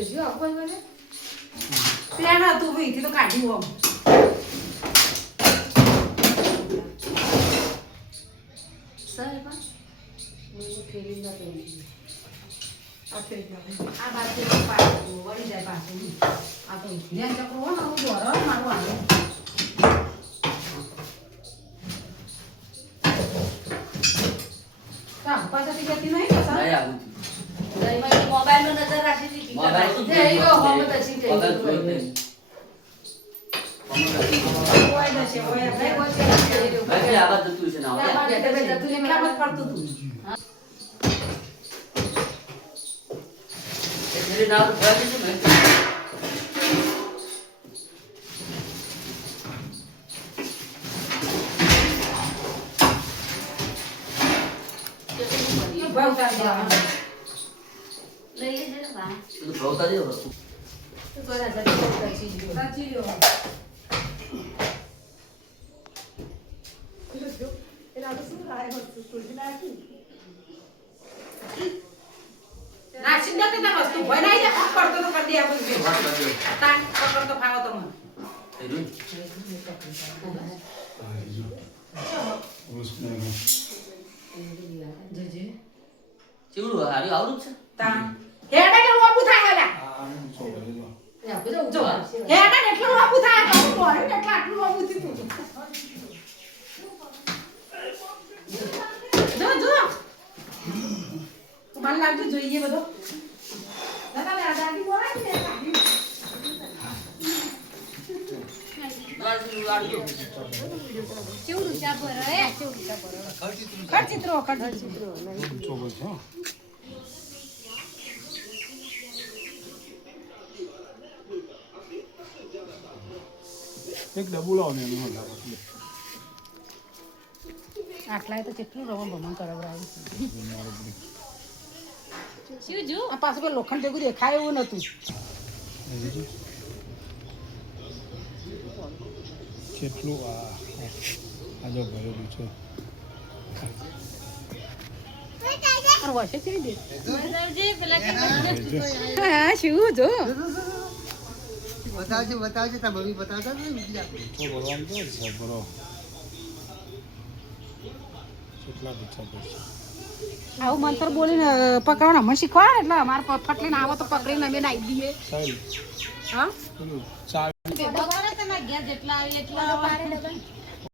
જોજો કોઈ મને પ્લાન હતું ભાઈ તો કાઢ્યું આમ સર પણ હું ફેરી ના કરી આ બાજુ પાછું વળી જાય પાછું આ તો ધ્યાન ચક્રો હોય ને હું દોરો મારું આવે પાછાથી જતી નહીં ને સર મોબાઈલ નો નજર રાખી દીધી મોબાઈલ જઈયો હોમ તસી જઈ કોઈ નશે કોઈ આપણે કોઈ છે ભાઈ આ બાદ જતું છે ના આ બાદ જતું ને મેલા મત પડતું તું मेरे नाम भाई जी मैं ये बहुता दिया ले ये जरा बा तो बहुता दिया तो तोरा जल्दी बहुता चीज लो साची लो जो एला तो सुन रहा है तो ना की નાસી દે તે વસ્તુ બનાઈ દે પડતો તો કરી દે આપણે તાન પકડ તો ખાવો તો મને જજે ચીવડું હારી આવડું છે તાન હેડા કે વાપુ થાય હેલા યા બધું જો હેડા એટલું વાપુ થાય તો બોરે એટલા આટલું વાપુ થી તું જો જો મને લાગતું જોઈએ બધો દાદા લે દાદી બોલાય ને ચેવડું ચા પર હે ચેવડું ચા પર ખર્ચિત્રો નહીં ચોબો છે એક ડબુ લાવ ને એનું લાવ આટલાય તો કેટલું રવણ ભમણ કરાવરાયું શું જો આ પાછું કે લોખંડ જેવું દેખાય એવું નતું કેટલું આ જો ભરેલું છે અરે વાશે કેવી દે હા શું જો બતાવજો તમે મમ્મી બતાવતા ને બીજી આપે તો ભરવાનું તો છે ભરો કેટલા બચ્ચા પડશે આવું મંત્ર બોલીને પકડવાનું અમે શીખવા એટલે અમારે ફટલીને આવો તો પકડીને અમે નાઈ દઈએ સાહેબ હા પેલું ચાલ તમે ઘેર જેટલા આવે એટલા